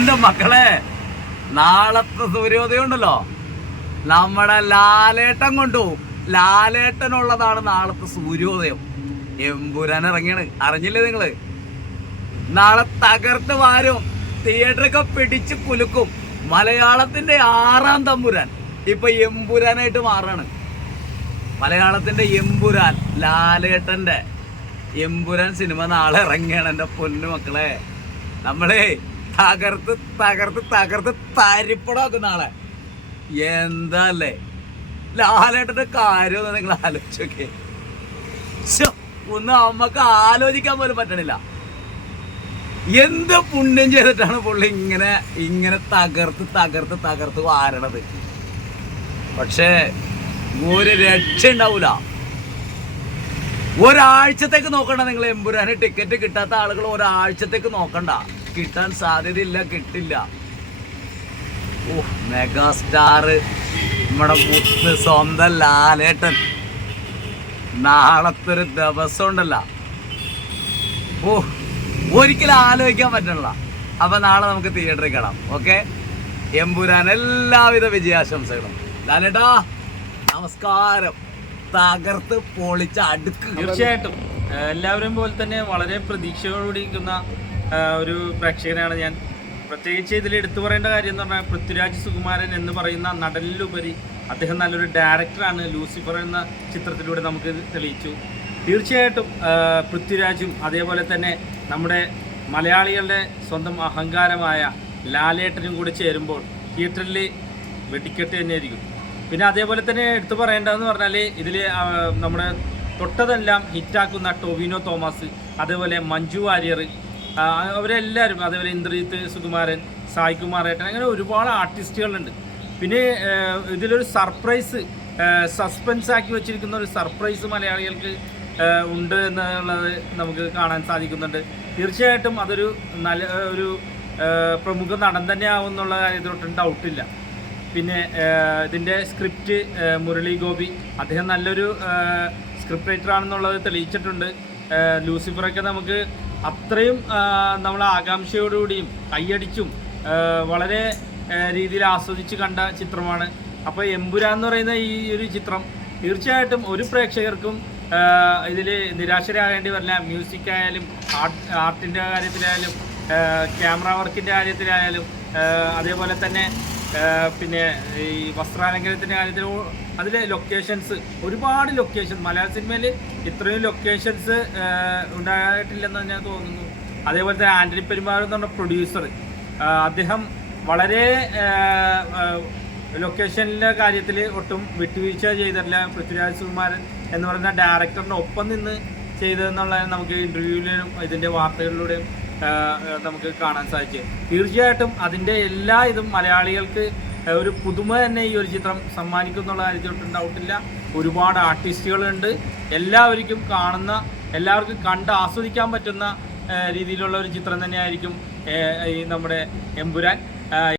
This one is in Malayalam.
എന്റെ മക്കളെ, നാളത്തെ സൂര്യോദയം ഉണ്ടല്ലോ, നമ്മുടെ ലാലേട്ടൻ കൊണ്ടുപോകും. ലാലേട്ടനുള്ളതാണ് നാളത്തെ സൂര്യോദയം. എമ്പുരാൻ ഇറങ്ങിയാണ്, അറിഞ്ഞില്ലേ നിങ്ങള്? നാളെ തകർത്ത് വാരും, തിയേറ്ററൊക്കെ പിടിച്ച് കുലുക്കും. മലയാളത്തിന്റെ 6ാം തമ്പുരാൻ ഇപ്പൊ എമ്പുരാനായിട്ട് മാറാണ്. മലയാളത്തിന്റെ എമ്പുരാൻ, ലാലേട്ടന്റെ എമ്പുരാൻ സിനിമ നാളെ ഇറങ്ങിയാണ്. എൻ്റെ പൊന്നു മക്കളെ, നമ്മളെ തകർത്ത് തകർത്ത് തകർത്ത് തരിപ്പടാക്കും നാളെ. എന്താല്ലേ ലാലേട്ടന്റെ കാര്യം നിങ്ങൾ ആലോചിച്ചോക്കെ. ഒന്നും അമ്മക്ക് ആലോചിക്കാൻ പോലും പറ്റണില്ല. എന്ത് പുണ്യം ചെയ്തിട്ടാണ് പുള്ളി ഇങ്ങനെ ഇങ്ങനെ തകർത്ത് തകർത്ത് തകർത്ത് വാരണത്. പക്ഷേ ഒരു രക്ഷ ഉണ്ടാവൂല. ഒരാഴ്ചത്തേക്ക് നോക്കണ്ട നിങ്ങൾ. എമ്പുരാന് ടിക്കറ്റ് കിട്ടാത്ത ആളുകൾ ഒരാഴ്ചത്തേക്ക് നോക്കണ്ട. കിട്ടാൻ സാധ്യതയില്ല, കിട്ടില്ല. മെഗാസ്റ്റാർ നമ്മുടെ മുത്ത് സ്വന്തം ലാലേട്ടൻ നാളത്തെ ഒരു ദിവസം ഉണ്ടല്ല, ഒരിക്കലും ആലോചിക്കാൻ പറ്റണില്ല. അപ്പൊ നാളെ നമുക്ക് തിയേറ്ററിൽ കാണാം. ഓക്കെ, എമ്പുരാൻ എല്ലാവിധ വിജയാശംസകളും. ലാലേട്ടാ നമസ്കാരം. തകർത്ത് പൊളിച്ച അടുക്ക്. തീർച്ചയായിട്ടും എല്ലാവരും പോലെ തന്നെ വളരെ പ്രതീക്ഷയോടുകൂടിയിരിക്കുന്ന ഒരു പ്രേക്ഷകനാണ് ഞാൻ. പ്രത്യേകിച്ച് ഇതിൽ എടുത്തു പറയേണ്ട കാര്യം എന്ന് പറഞ്ഞാൽ പൃഥ്വിരാജ് സുകുമാരൻ എന്ന് പറയുന്ന നടനിലുപരി അദ്ദേഹം നല്ലൊരു ഡയറക്ടറാണ്. ലൂസിഫർ എന്ന ചിത്രത്തിലൂടെ നമുക്ക് തെളിയിച്ചു. തീർച്ചയായിട്ടും പൃഥ്വിരാജും അതേപോലെ തന്നെ നമ്മുടെ മലയാളികളുടെ സ്വന്തം അഹങ്കാരമായ ലാലേട്ടനും കൂടി ചേരുമ്പോൾ തിയേറ്ററിൽ വെടിക്കെട്ട് തന്നെയായിരിക്കും. പിന്നെ അതേപോലെ തന്നെ എടുത്തു പറയേണ്ടതെന്ന് പറഞ്ഞാൽ ഇതിൽ നമ്മുടെ തൊട്ടതെല്ലാം ഹിറ്റാക്കുന്ന ടൊവിനോ തോമസ്, അതേപോലെ മഞ്ജു വാര്യർ, അവരെല്ലാവരും, അതേപോലെ ഇന്ദ്രജിത്ത് സുകുമാരൻ, സായ് കുമാരേട്ടൻ, അങ്ങനെ ഒരുപാട് ആർട്ടിസ്റ്റുകളുണ്ട്. പിന്നെ ഇതിലൊരു സർപ്രൈസ്, സസ്പെൻസ് ആക്കി വെച്ചിരിക്കുന്ന ഒരു സർപ്രൈസ് മലയാളികൾക്ക് ഉണ്ട് എന്നുള്ളത് നമുക്ക് കാണാൻ സാധിക്കുന്നുണ്ട്. തീർച്ചയായിട്ടും അതൊരു നല്ല ഒരു പ്രമുഖ നടൻ തന്നെ ആവും എന്നുള്ള കാര്യത്തിലൊട്ടും ഡൗട്ടില്ല. പിന്നെ ഇതിൻ്റെ സ്ക്രിപ്റ്റ് മുരളി ഗോപി, അദ്ദേഹം നല്ലൊരു സ്ക്രിപ്റ്റ് റൈറ്റർ ആണെന്നുള്ളത് തെളിയിച്ചിട്ടുണ്ട്. ലൂസിഫറൊക്കെ നമുക്ക് അത്രയും നമ്മൾ ആകാംക്ഷയോടുകൂടിയും കൈയടിച്ചും വളരെ രീതിയിൽ ആസ്വദിച്ച് കണ്ട ചിത്രമാണ്. അപ്പോൾ എമ്പുരാൻ എന്ന് പറയുന്ന ഈ ഒരു ചിത്രം തീർച്ചയായിട്ടും ഒരു പ്രേക്ഷകർക്കും ഇതിൽ നിരാശരാകേണ്ടി വരില്ല. മ്യൂസിക് ആയാലും ആർട്ടിൻ്റെ കാര്യത്തിലായാലും ക്യാമറ വർക്കിൻ്റെ കാര്യത്തിലായാലും അതേപോലെ തന്നെ പിന്നെ ഈ വസ്ത്രാലങ്കരത്തിൻ്റെ കാര്യത്തിൽ അതിലെ ലൊക്കേഷൻസ്, ഒരുപാട് ലൊക്കേഷൻ മലയാള സിനിമയിൽ ഇത്രയും ലൊക്കേഷൻസ് ഉണ്ടായിട്ടില്ലെന്ന് ഞാൻ തോന്നുന്നു. അതേപോലെ തന്നെ ആൻ്റണി പെരുമാൾ എന്ന് പറഞ്ഞ പ്രൊഡ്യൂസർ, അദ്ദേഹം വളരെ ലൊക്കേഷനിലെ കാര്യത്തിൽ ഒട്ടും വിട്ടുവീഴ്ച ചെയ്തിട്ടില്ല. പൃഥ്വിരാജ് സുകുമാരൻ എന്ന് പറയുന്ന ഡയറക്ടറിൻ്റെ ഒപ്പം നിന്ന് ചെയ്തതെന്നുള്ള നമുക്ക് ഇൻ്റർവ്യൂവിലും ഇതിൻ്റെ വാർത്തകളിലൂടെയും നമുക്ക് കാണാൻ സാധിച്ചു. തീർച്ചയായിട്ടും അതിൻ്റെ എല്ലാ ഇതും മലയാളികൾക്ക് ഒരു പുതുമ തന്നെ ഈ ഒരു ചിത്രം സമ്മാനിക്കുന്നുള്ള കാര്യത്തിലൊട്ടും ഡൗട്ടില്ല. ഒരുപാട് ആർട്ടിസ്റ്റുകളുണ്ട്. എല്ലാവർക്കും എല്ലാവർക്കും കണ്ട് ആസ്വദിക്കാൻ പറ്റുന്ന രീതിയിലുള്ള ഒരു ചിത്രം തന്നെയായിരിക്കും ഈ നമ്മുടെ എമ്പുരാൻ.